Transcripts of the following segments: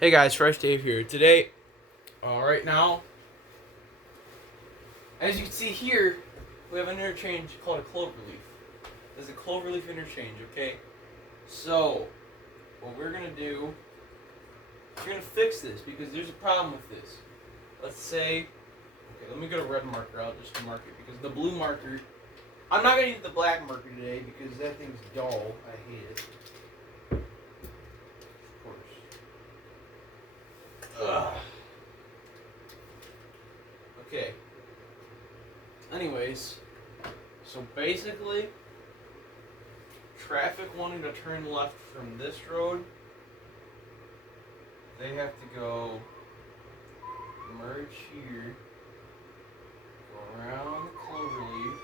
Hey guys, Fresh Dave here. Today, right now, as you can see here, we have an interchange called a cloverleaf. There's a cloverleaf interchange, okay? So, what we're gonna do, we're gonna fix this because there's a problem with this. Let's say, okay, let me get a red marker out just to mark it because the blue marker, I'm not gonna use the black marker today because that thing's dull. I hate it. Of course. Ugh. Okay. Anyways, so basically, traffic wanting to turn left from this road, they have to go merge here, go around the cloverleaf,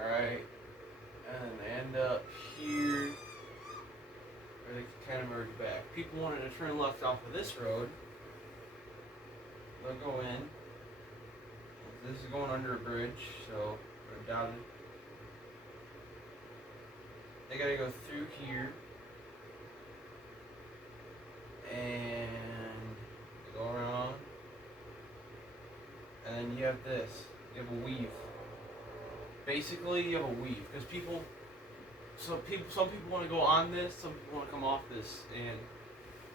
alright, and they end up here, or they can kind of merge back. People wanting to turn left off of this road, they'll go in. This is going under a bridge, so I doubt it. They gotta go through here, and go around, and then you have this. You have a weave. Basically, you have a weave because some people want to go on this, some people want to come off this, and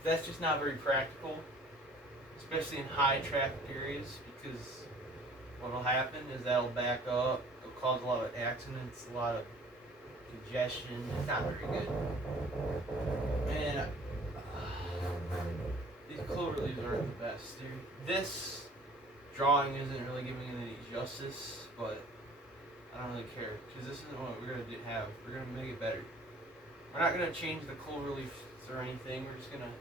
that's just not very practical, especially in high traffic areas because what'll happen is that'll back up, it'll cause a lot of accidents, a lot of congestion. It's not very good. And these clover leaves aren't the best, dude. This drawing isn't really giving it any justice, but I don't really care because this isn't what we're gonna have. We're gonna make it better. We're not gonna change the clover leaves or anything. We're just gonna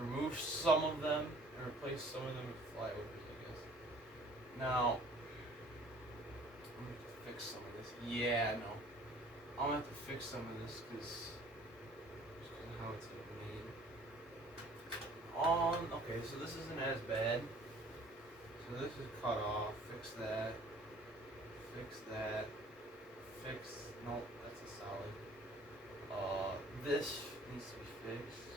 remove some of them and replace some of them with flyovers. Now, I'm gonna have to fix some of this. Yeah, no. I'm gonna have to fix some of this because of how it's made. Okay, so this isn't as bad. So this is cut off. Fix that. Fix that. Nope, that's a solid. This needs to be fixed.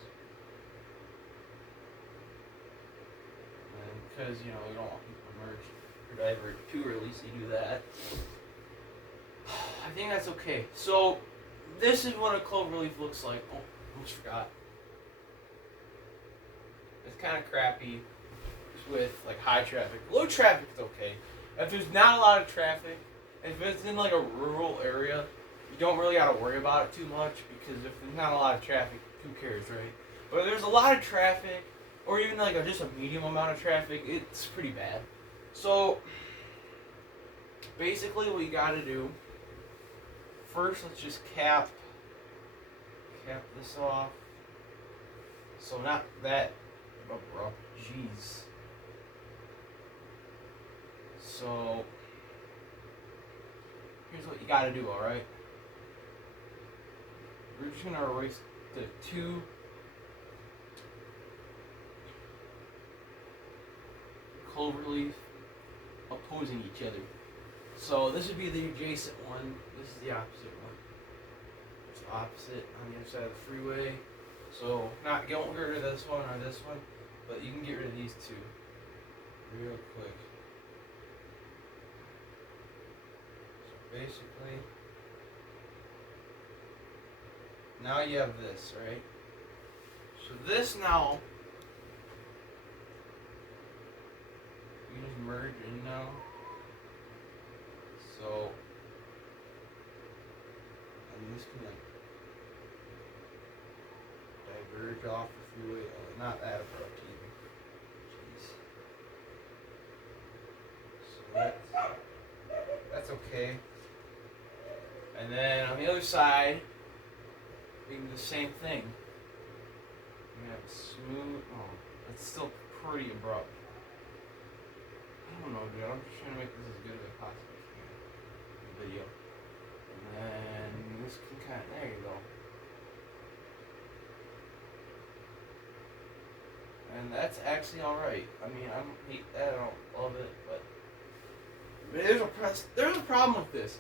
And because, you know, we don't want people to merge. Or divert too, or at least you do that. I think that's okay. So, this is what a cloverleaf looks like. Oh, almost forgot. It's kind of crappy with like high traffic. Low traffic is okay. If there's not a lot of traffic, if it's in like a rural area, you don't really got to worry about it too much because if there's not a lot of traffic, who cares, right? But if there's a lot of traffic, or even like just a medium amount of traffic, it's pretty bad. So, basically what you gotta do, first let's just cap this off. So not that abrupt, jeez. So, here's what you gotta do, alright? We're just gonna erase the two cloverleaf opposing each other. So this would be the adjacent one. This is the opposite one. It's opposite on the other side of the freeway. So don't get rid of this one or this one, but you can get rid of these two real quick. So basically, now you have this, right? So this now, you just merge in now. So, and this can like diverge off the freeway. Oh, not that abrupt either. Jeez. So that's okay. And then on the other side, we can do the same thing. We have a smooth. Oh, it's still pretty abrupt. I don't know, dude. I'm just trying to make this as good as I possibly can. The video. And then this can kind of. There you go. And that's actually alright. I mean, I don't hate that. I don't love it, but there's a problem with this.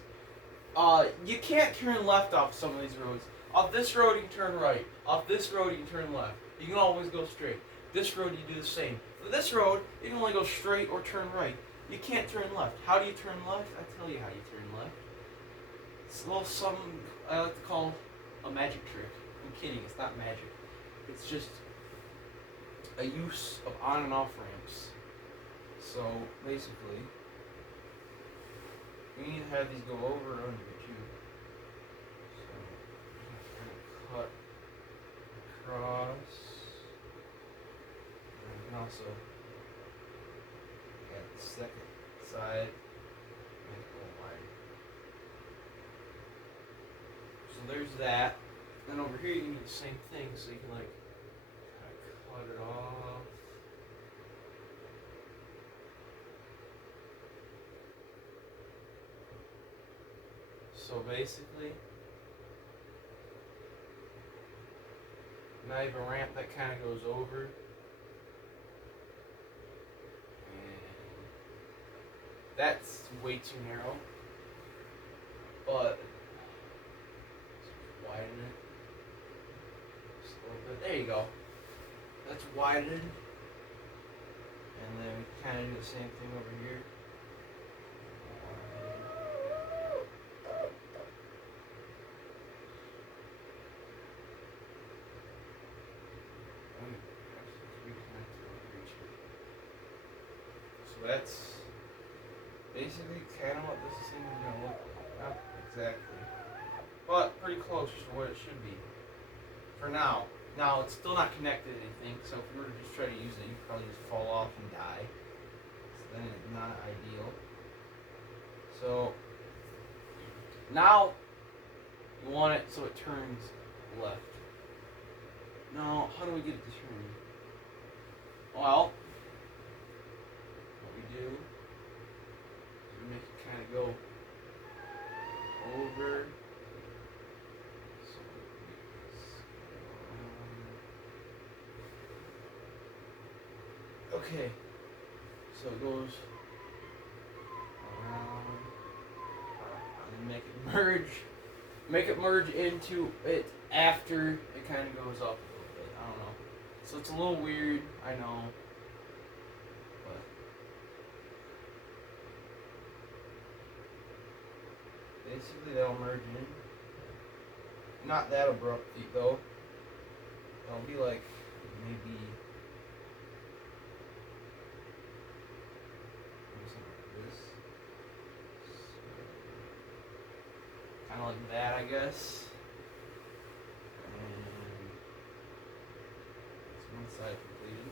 You can't turn left off some of these roads. Off this road you can turn right. Off this road you can turn left. You can always go straight. This road you do the same. For this road, you can only go straight or turn right. You can't turn left. How do you turn left? I tell you how you turn left. It's a little something I like to call a magic trick. I'm kidding, it's not magic. It's just a use of on and off ramps. So basically, we need to have these go over and under too. So I'm going to cut across. And we can also add the second side and make it a little wider. So there's that. Then over here you can do the same thing, so you can like kind of cut it off. So basically, now you have a ramp that kind of goes over, and that's way too narrow, but widen it just a little bit. There you go. That's widened, and then we kind of do the same thing over here. So that's basically kind of what this thing is going to look like. Not exactly, but pretty close to what it should be for now. Now it's still not connected to anything, so if you were to just try to use it, you'd probably just fall off and die. So then it's not ideal. So now you want it so it turns left. Now, how do we get it to turn? Well, what we do is we make it kind of go over. So okay, so it goes around and make it merge. Make it merge into it after it kind of goes up a little bit. I don't know. So it's a little weird, I know. But basically they'll merge in. Not that abruptly though. They'll be like maybe something like this. Kind of like that, I guess. And it's one side completed.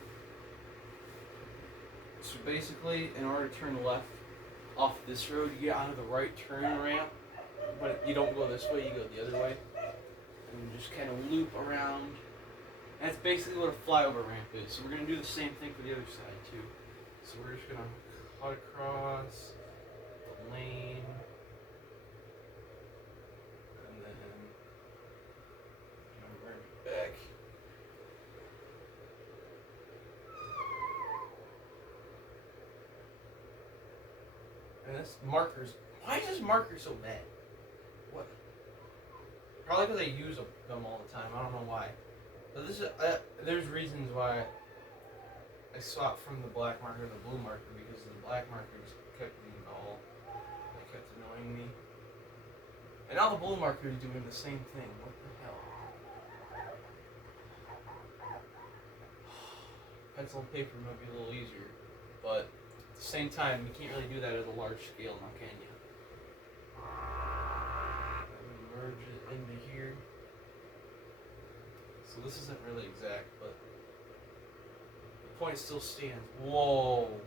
So basically, in order to turn left off this road, you get onto the right turn ramp, but you don't go this way, you go the other way. And you just kind of loop around. And that's basically what a flyover ramp is. So we're going to do the same thing for the other side too. So we're just going to cut across the lane. Back. And this marker's, why is this marker so bad? What? Probably because I use them all the time. I don't know why. But this is, there's reasons why I swapped from the black marker to the blue marker, because the black marker just kept being dull. It kept annoying me. And now the blue marker is doing the same thing. What the hell? Pencil and paper might be a little easier, but at the same time, you can't really do that at a large scale now, can you? Merge it into here. So this isn't really exact, but the point still stands. Whoa!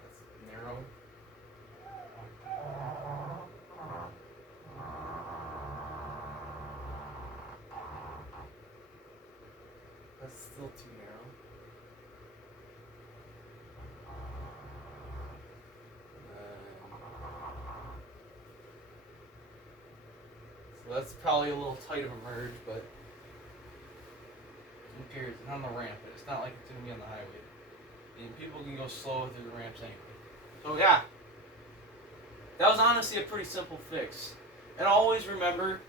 That's narrow. That's still too narrow. So that's probably a little tight of a merge, but who cares? It's on the ramp, but it's not like it's going to be on the highway. And people can go slow through the ramps anyway. So yeah, That was honestly a pretty simple fix. And always remember,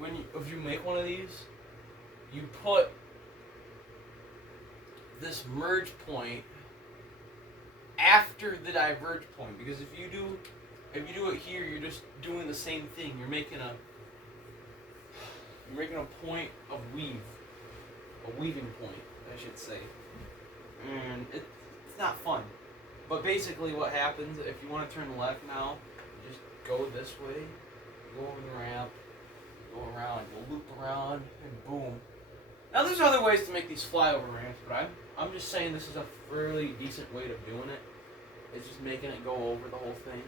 if you make one of these, you put this merge point after the diverge point, because if you do it here, you're just doing the same thing. You're making a point of weave, a weaving point, I should say, and it's not fun. But basically, what happens if you want to turn left now? You just go this way, go over the ramp, go around, go loop around, and boom. Now there's other ways to make these flyover ramps, but I'm just saying this is a fairly decent way of doing it. It's just making it go over the whole thing.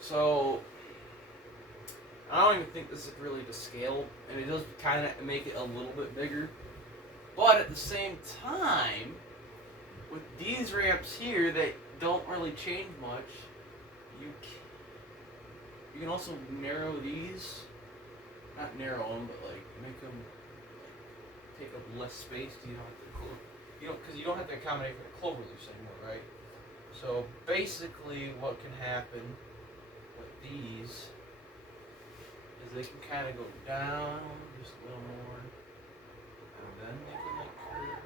So I don't even think this is really to scale, and it does kind of make it a little bit bigger. But at the same time, with these ramps here that don't really change much, you can also narrow these. Not narrow them, but like make them take up less space. Because you don't have to accommodate for the cloverleafs anymore, right? So basically, what can happen with these is they can kind of go down just a little more, and then they can like curve.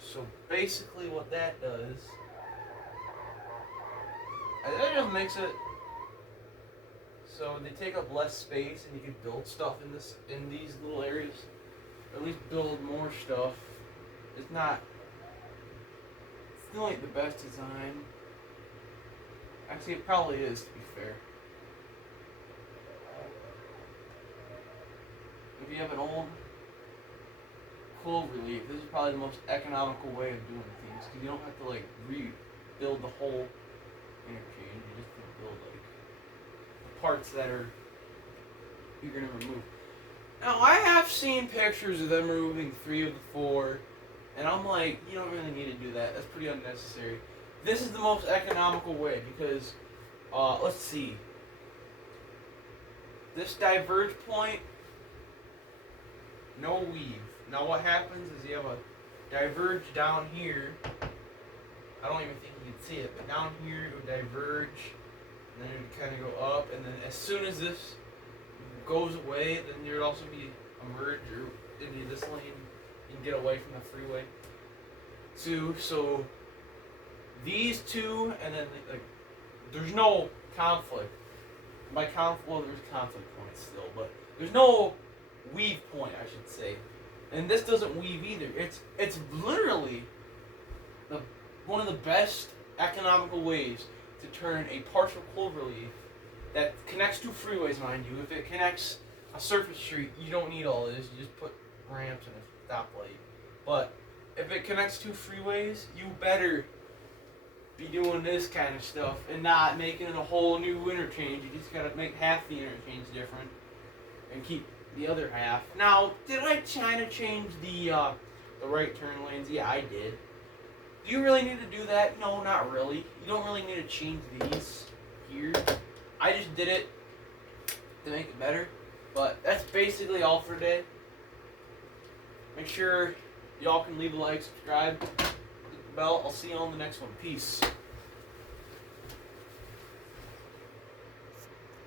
So basically, what that does, it just makes it so they take up less space, and you can build stuff in these little areas, or at least build more stuff. It's still ain't the best design. Actually, it probably is, to be fair. If you have an old cloverleaf, this is probably the most economical way of doing things, because you don't have to like rebuild the whole interchange. You just build like the parts that you're gonna remove. Now, I have seen pictures of them removing 3 of the 4, and I'm like, you don't really need to do that. That's pretty unnecessary. This is the most economical way because, let's see. This diverge point, no weave. Now what happens is you have a diverge down here. I don't even think you can see it, but down here it would diverge, and then it would kind of go up, and then as soon as this goes away, then there would also be a merge or into this lane. You can get away from the freeway. So these two, and then like there's no conflict. By conflict, well, there's conflict points still, but there's no weave point, I should say. And this doesn't weave either. It's literally one of the best economical ways to turn a partial cloverleaf that connects 2 freeways, mind you. If it connects a surface street, you don't need all this. You just put ramps and a stoplight. But if it connects 2 freeways, you better be doing this kind of stuff and not making it a whole new interchange. You just gotta make half the interchange different and keep the other half. Now, did I try to change the right turn lanes? Yeah, I did. Do you really need to do that? No, not really. You don't really need to change these here. I just did it to make it better. But that's basically all for today. Make sure y'all can leave a like, subscribe, hit the bell. I'll see you on the next one. Peace.